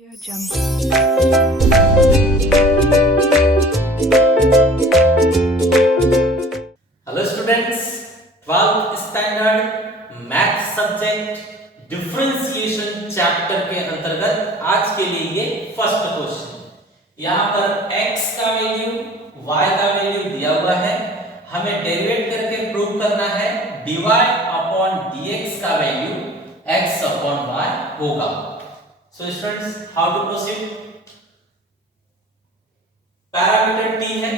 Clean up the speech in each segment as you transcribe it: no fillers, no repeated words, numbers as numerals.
Audio Jungle. Hello students, 12th standard math subject differentiation chapter के अंतर्गत आज के लिए ये फर्स्ट क्वेश्चन। यहाँ पर x का वैल्यू y का वैल्यू दिया हुआ है, हमें डेरिवेट करके प्रूव करना है dy अपॉन dx का वैल्यू x अपॉन y होगा। So students, how to proceed? Parameter t है,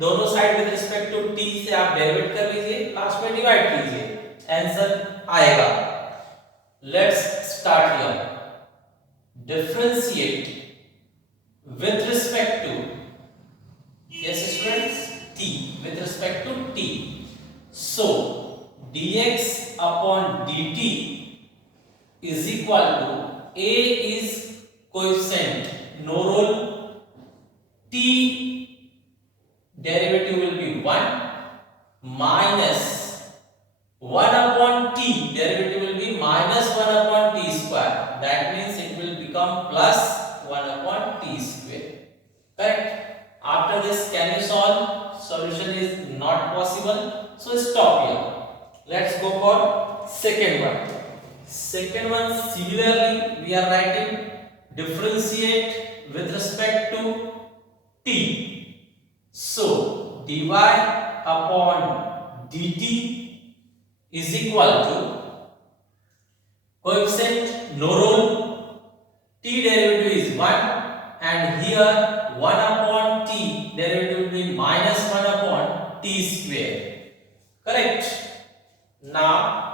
दोनों side with respect to t से आप डेरिवेट कर लीजिए, लास्ट में डिवाइड कीजिए, आंसर आएगा। Let's start here. Differentiate with respect to, yes students, t with respect to t। So dx upon dt is equal to a is coefficient, no rule, t derivative will be 1 minus 1 upon t, derivative will be minus 1 upon t square, that means it will become plus 1 upon t square, correct? After this, can you solve? Solution is not possible, so stop here. Let's go for second one. Second one, similarly we are writing differentiate with respect to t. So dy upon dt is equal to coefficient, no rule, t derivative is 1 and here 1 upon t derivative will be minus 1 upon t square, correct? Now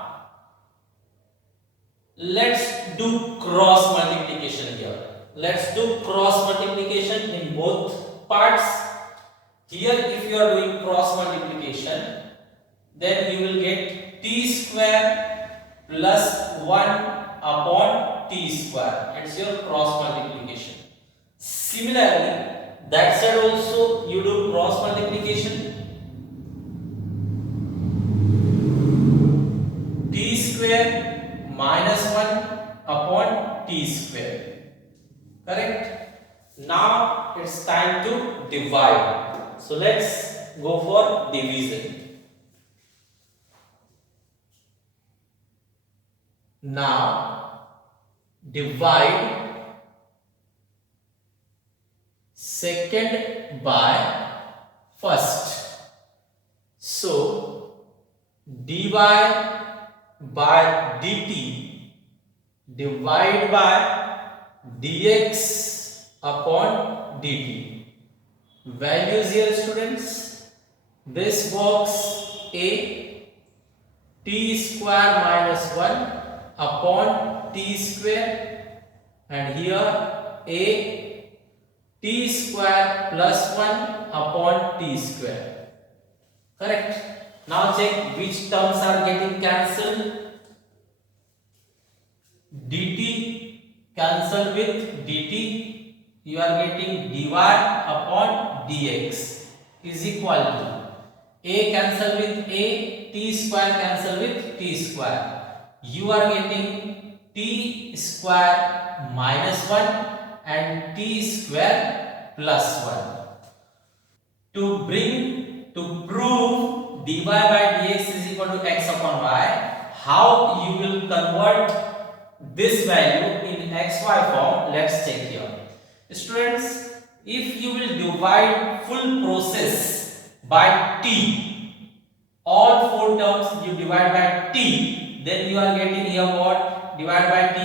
let's do cross multiplication here. Let's do cross multiplication in both parts. Here if you are doing cross multiplication, then you will get t square plus 1 upon t square. It's your cross multiplication. Similarly, that side also you do cross multiplication. T square minus 1 upon t square, correct? Now it's time to divide. So let's go for division. Now divide second by first. So dy by dt divide by dx upon dt. Values here, students. This box a, t square minus 1 upon t square, and here a, t square plus 1 upon t square, correct? Now check which terms are getting cancelled. dt cancel with dt, you are getting dy upon dx is equal to a cancel with a, t square cancel with t square, you are getting t square minus 1 and t square plus 1. To prove dy by dx is equal to x upon y, how you will convert this value in xy form? Let's check here. Students, if you will divide full process by t, all four terms you divide by t, then you are getting here what? Divide by t,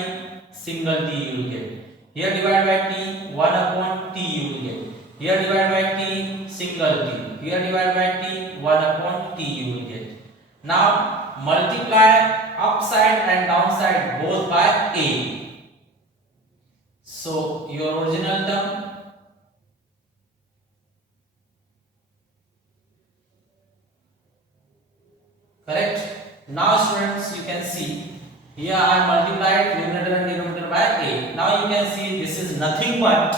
single t you will get. Here divide by t, 1 upon t you will get. Here divide by t, single t. Here divide by t, 1 upon t you will get. Now multiply upside and downside both by a. So your original term, correct? Now students, you can see here I multiplied numerator and denominator by a. Now you can see this is nothing but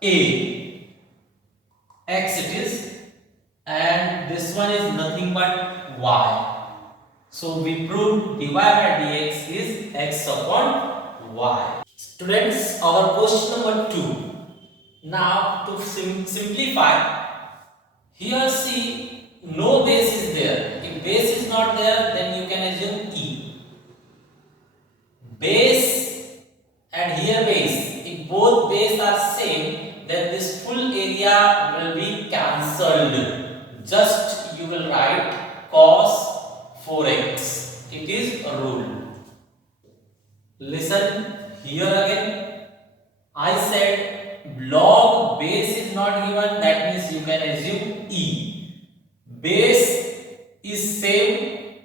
a, x it is, and this one is nothing but y. So we proved dy by dx is x upon y. Students, our question number 2. Now to simplify, here see no base is there. If base is not there, then you can assume E. Base and here base. If both base are same, then this full area will be cancelled. Just you will write cos 4x. It is a rule. Listen here again. I said log base is not given, that means you can assume E. Base is same,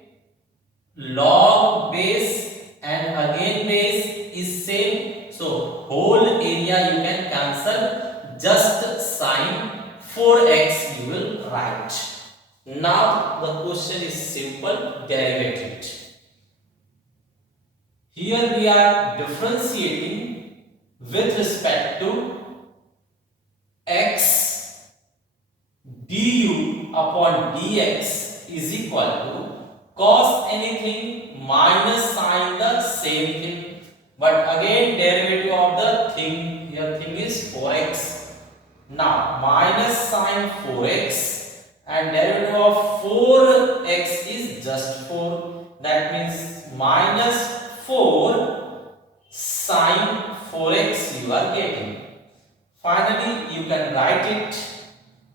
log base and again base is same, so whole area you can cancel, just sign 4x you will write. Now the question is simple, derivate it. Here we are differentiating with respect to x du upon dx is equal to cos anything minus sin the same thing, but again derivative of the thing, here thing is 4x. Now minus sin 4x and derivative of 4x is just 4, that means minus 4 sin 4x you are getting. Finally, you can write it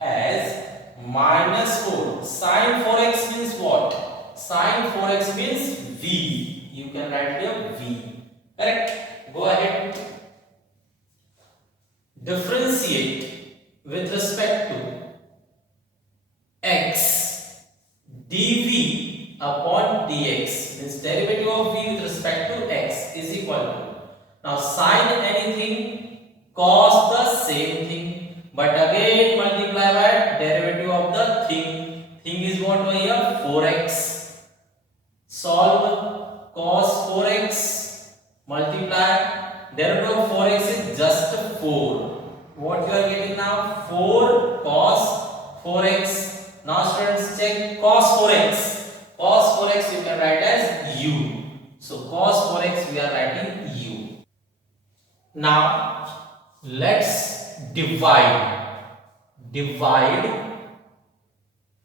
as minus 4. Sin 4x means what? Sin 4x means v. You can write here v. Correct? Go ahead. Differentiate with respect to x dv upon dx, means derivative of v with respect to x is equal to, now sin anything, cos the same thing, but again multiply by derivative of the thing. Thing is what over here? 4x. Solve cos 4x, multiply derivative of 4x is just 4. What you are getting now? 4 cos 4x. Now students check cos 4x. Cos 4x you can write as u. So cos 4x we are writing u. Now let's divide. Divide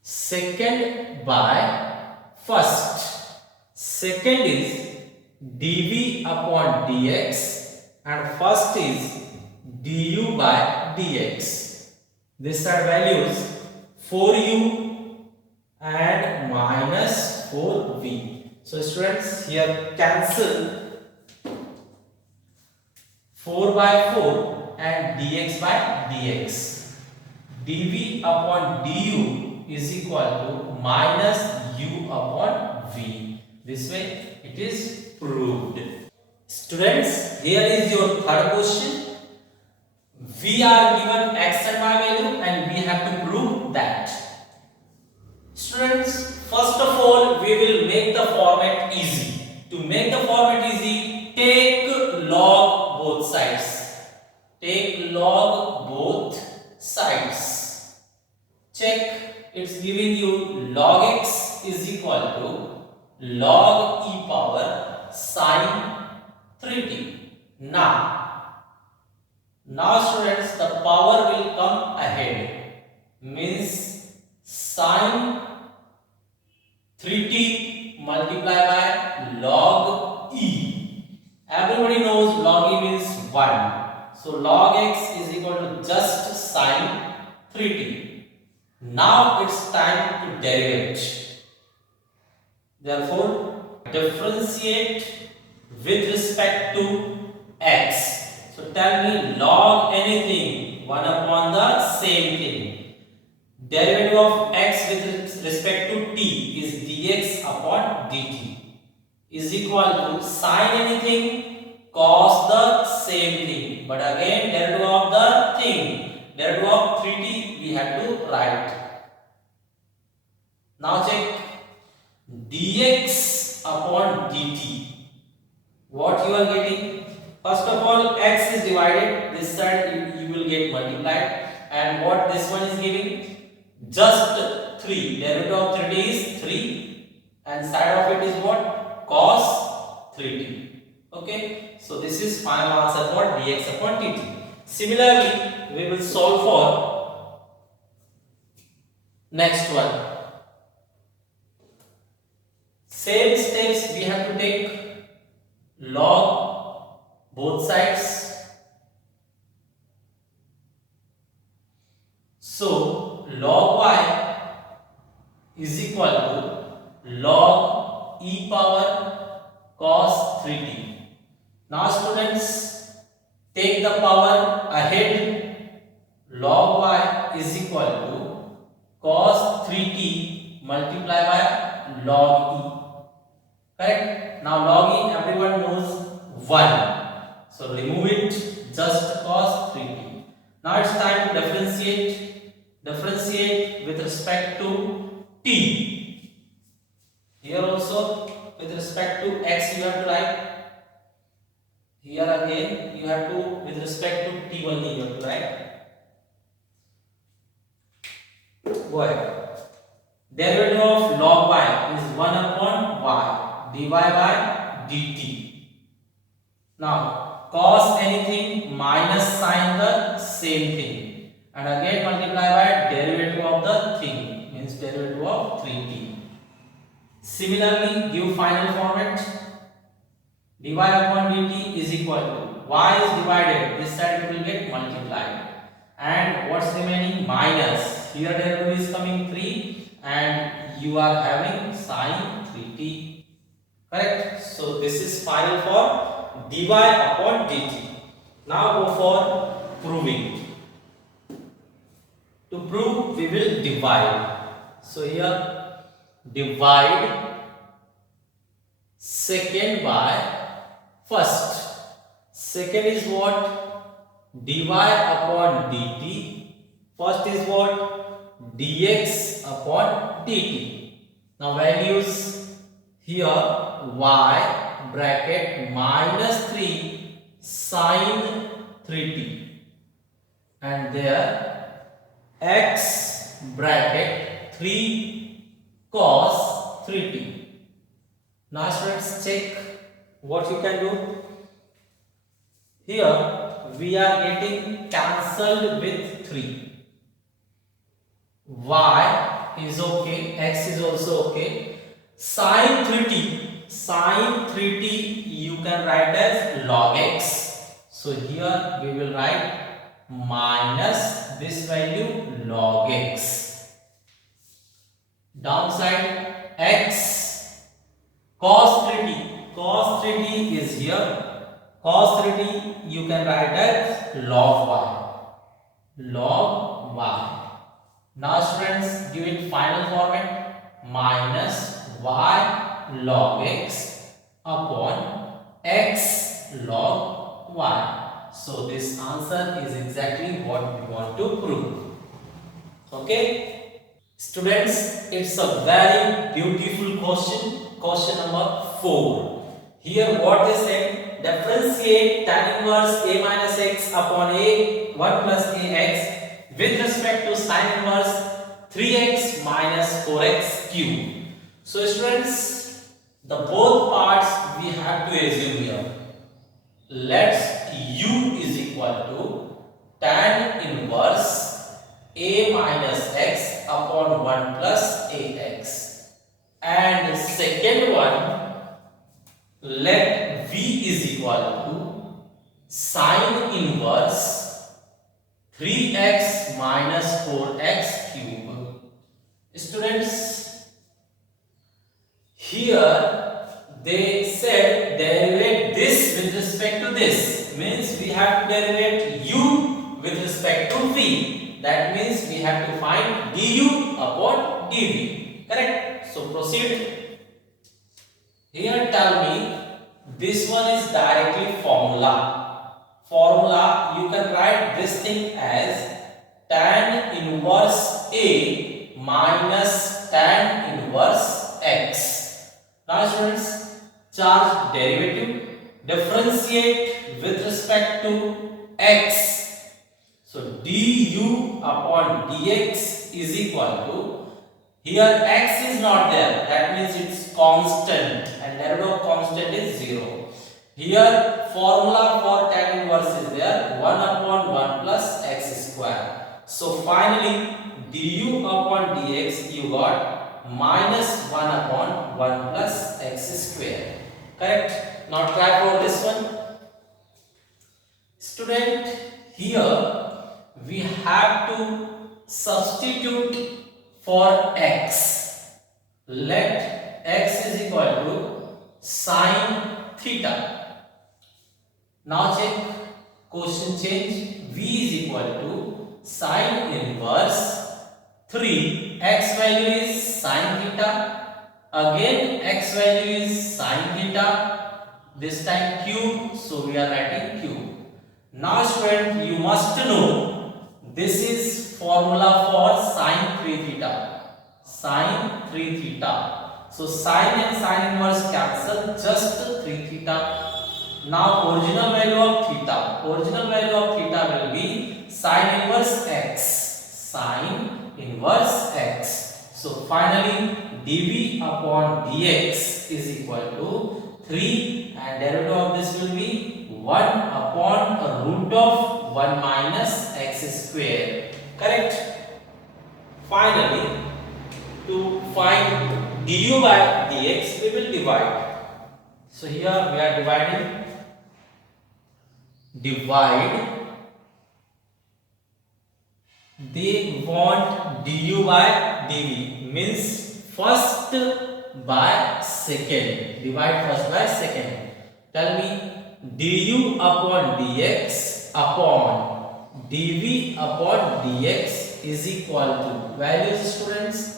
second by first. Second is dv upon dx and first is du by dx. These are values 4u and minus 4v. So students, here cancel 4 by 4 and dx by dx. dv upon du is equal to minus u upon v. This way it is proved. Students, here is your third question. We are given x and y value and we have to prove that. Students, first of all we will make the format easy. To make the format easy, take log both sides. Take log both sides. Check, it's giving you log x is equal to log e power sin 3t. Now students, the power will come ahead, means sin 3t multiplied by log e. Everybody knows log e means 1. So log x is equal to just sin 3t. Now it's time to derivate. Therefore, differentiate with respect to x. So tell me log anything, 1 upon the same thing. Derivative of x with respect to t is dx upon dt is equal to sin anything, cos the same thing. But again derivative of the thing, derivative of 3t we have to write. Now check dx upon dt. What you are getting? First of all, x is divided, this side you will get multiplied, and what this one is giving? Just 3. Derivative of 3t is 3 and side of it is what? Cos 3t. Okay. So this is final answer for dx upon dt. Similarly, we will solve for next one. Same steps we have to take. Log both sides. So log y is equal to log e power cos 3t. Now students, take the power ahead. Log y is equal to cos 3t multiplied by log e. Correct? Now log e everyone knows 1. So remove it, just cos 3t. Now it's time to differentiate. Differentiate with respect to t. Here also with respect to x you have to write. Here again you have to with respect to t only you have to write. Go ahead. Derivative of log y is 1 upon y dy by dt. Now cos anything minus sin the same thing, and again multiply by derivative of the thing, means derivative of 3t. Similarly, give final format. Dy upon dt is equal to y is divided, this side it will get multiplied, and what's remaining? Minus. Here derivative is coming 3 and you are having sin 3t. Correct? So this is final for dy upon dt. Now go for proving. To prove, we will divide. So here divide second by first. Second is what? Dy upon dt. First is what? Dx upon dt. Now values here y bracket minus 3 sin 3t, and there x bracket 3 cos 3t. Now students, check what you can do. Here we are getting cancelled with 3. Y is okay, x is also okay. Sin 3t you can write as log x. So here we will write minus this value log x. Downside x cos 3t. Cos 3t is here. Cos 3t you can write as log y. Log y. Now students, give it final format. Minus y log x upon x log y. So this answer is exactly what we want to prove. Okay, students, it's a very beautiful question. Question number 4. Here what they said: differentiate tan inverse a minus x upon a 1 plus ax with respect to sin inverse 3x minus 4x cube. So students, the both parts we have to assume here. Let's u is equal to tan inverse a minus x upon 1 plus ax, and second one, let v is equal to sin inverse 3x minus 4x cube. Students, here they said derivate this with respect to this, means we have to derivate u with respect to v. That means we have to find du upon dv. Correct? So proceed. Here tell me, this one is directly formula. Formula, you can write this thing as tan inverse a minus tan inverse x. Now students, charge derivative, differentiate with respect to x. So du upon dx is equal to, here x is not there, that means it's constant, and derivative of constant is 0. Here formula for tan inverse is there, 1 upon 1 plus x square. So finally du upon dx you got minus 1 upon 1 plus x square. Correct? Now try for this one. Student, here we have to substitute for x. Let x is equal to sin theta. Now check, question change. V is equal to sin inverse 3. X value is sin theta. Again x value is sin theta. This time cube, so we are writing cube. Now student, you must know this is formula for sin 3 theta. Sin 3 theta. So sin and sin inverse cancel, just 3 theta. Now original value of theta. Original value of theta will be sin inverse x. Sin inverse x. So finally dv upon dx is equal to 3 and derivative of this will be 1 upon root of 1 minus x square. Correct? Finally, to find du by dx we will divide. So here we are dividing. Divide. They want du by dv, means first by second. Divide first by second. Tell me du upon dx upon dv upon dx is equal to values, students.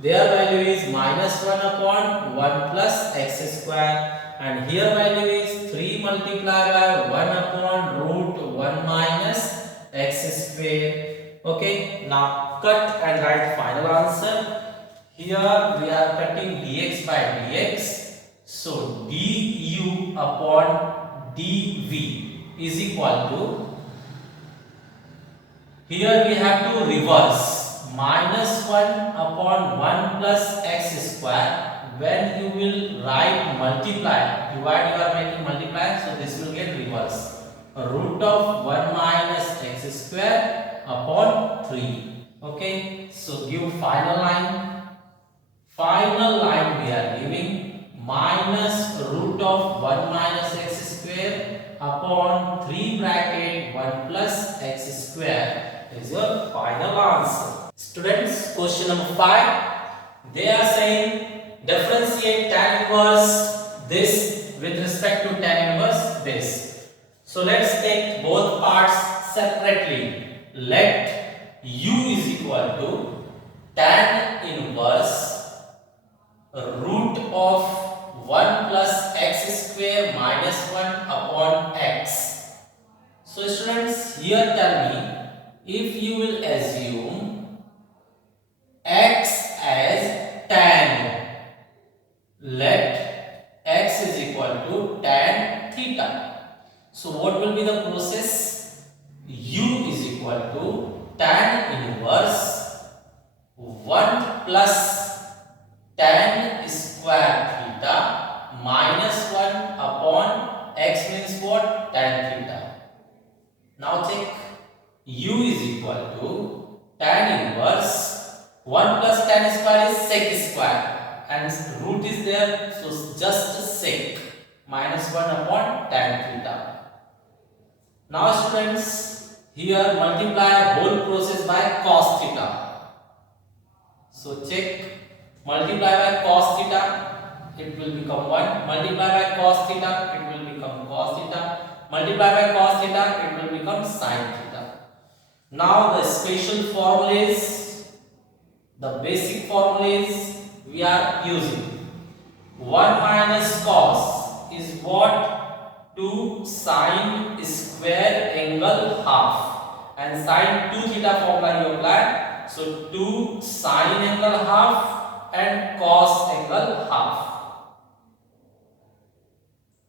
Their value is minus 1 upon 1 plus x square and here value is 3 multiplied by 1 upon root 1 minus x square. Okay, now cut and write final answer. Here we are cutting dx by dx. So du upon dv is equal to, here we have to reverse, minus 1 upon 1 plus x square. When you will write multiply, divide you are making multiply, so this will get reverse. Root of 1 minus x square upon 3. Okay, so give final line. Final line we are giving minus root of 1 minus x square upon 3 bracket 1 plus x square is your final answer. Students, question number 5. They are saying differentiate tan inverse this with respect to tan inverse this. So let's take both parts separately. Let u is equal to tan inverse root of 1 plus x square minus 1 upon x. So students, here tell me, if you will assume x as tan, let x is equal to tan theta. So what will be the process? U is equal to tan inverse 1 plus tan square theta minus 1 upon x means what? Tan theta. Now check, u is equal to tan inverse 1 plus tan square is sec square and root is there, so just sec minus 1 upon tan theta. Now students, here multiply whole process by cos theta. So check, multiply by cos theta, it will become 1. Multiply by cos theta, it will become cos theta. Multiply by cos theta, it will become sin theta. Now the special formulas, the basic formulas we are using. 1 minus cos is what? 2 sin square angle half, and sin 2 theta formula you apply. So 2 sin angle half and cos angle half.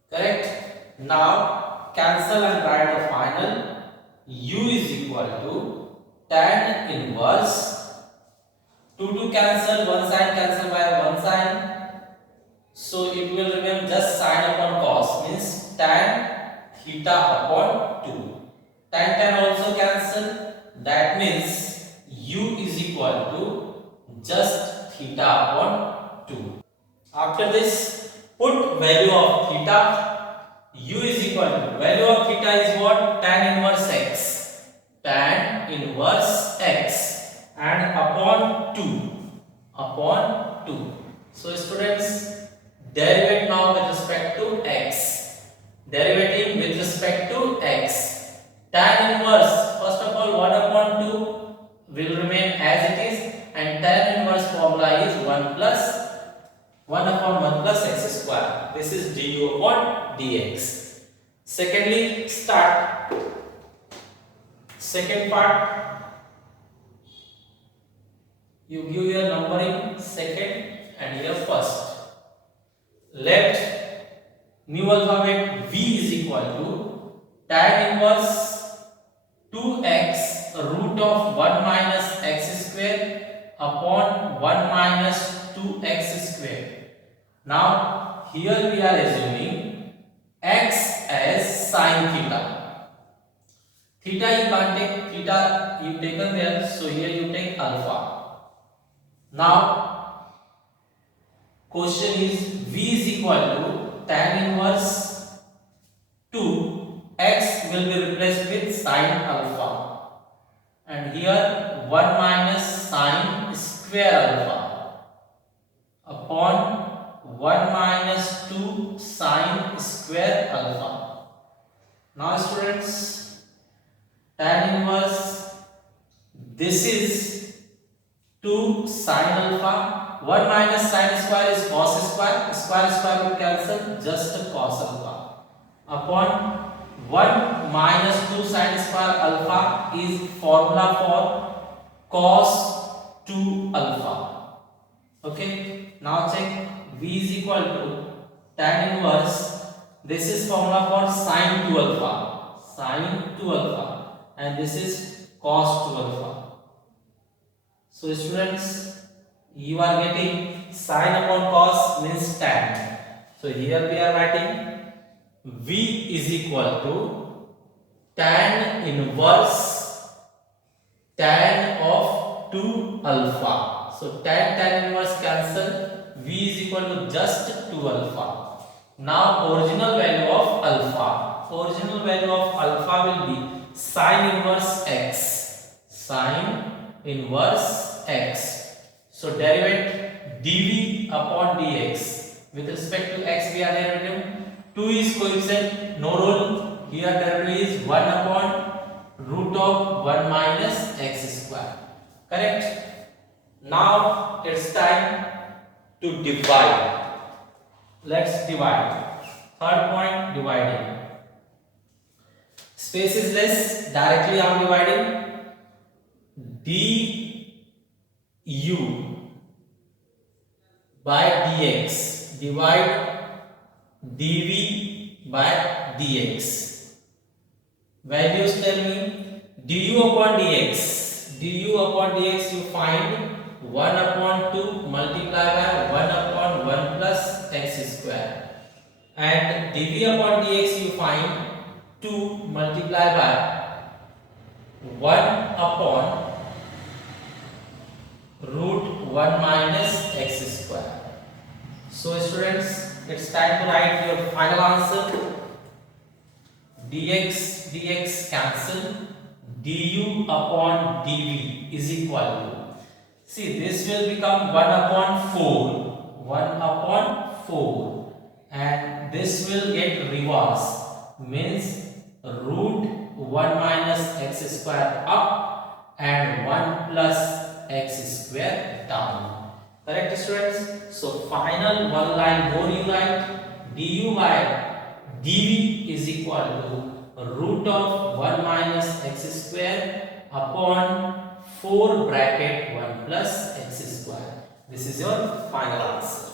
Correct? Now cancel and write the final. U is equal to tan inverse 2 cancel, 1 sin cancel by 1 sin. So it will remain just sin upon cos, means tan theta upon 2. Tan also cancel. That means u is equal to just theta upon 2. After this, put value of theta. U is equal to value of theta is what? Tan inverse x. Tan inverse x and upon 2. Upon 2. So students, derivate now with respect to x. Derivating with respect to x. Tan inverse, first of all 1 upon 2 will remain as it is, and tan inverse formula is 1 upon 1 plus x square. This is du upon dx. Secondly, start. Second part, you give your numbering second and here first. Let new alphabet v is equal to tan inverse 2x root of 1 minus x square upon 1 minus 2x square. Now here we are assuming x as sin theta. Theta you can't take, theta you taken there, so here you take alpha. Now question is v is equal to tan inverse 2, x will be replaced with sin alpha, and here 1 minus sin square alpha upon 1 minus 2 sin square alpha. Now students, tan inverse, this is 2 sin alpha, 1 minus sin square is cos square, square will cancel, just cos alpha, upon 1 minus 2 sin square alpha is formula for cos 2 alpha. Okay, now check. V is equal to tan inverse, this is formula for sin 2 alpha, and this is cos 2 alpha. So students, you are getting sin upon cos means tan. So here we are writing V is equal to tan inverse tan of 2 alpha. So tan inverse cancel. V is equal to just 2 alpha. Now original value of alpha. Original value of alpha will be sin inverse x. Sin inverse x. So derivate dv upon dx. With respect to x we are derivative. 2 is coefficient, no rule. Here derivative is 1 upon root of 1 minus x square. Correct? Now it's time to divide. Let's divide. Third point, dividing. Space is less, directly I am dividing. du by dx, divide dv by dx. Values tell me du upon dx. Du upon dx you find 1 upon 2 multiplied by 1 upon 1 plus x square, and dv upon dx you find 2 multiplied by 1 upon root 1 minus x square. So students, it's time to write your final answer. dx cancel, du upon dv is equal to, see, this will become 1 upon 4, and this will get reversed, means root 1 minus x square up and 1 plus x square down. Correct students? So final one line more you write, du by dv is equal to root of 1 minus x square upon 4 bracket 1 plus x square. This is your final answer.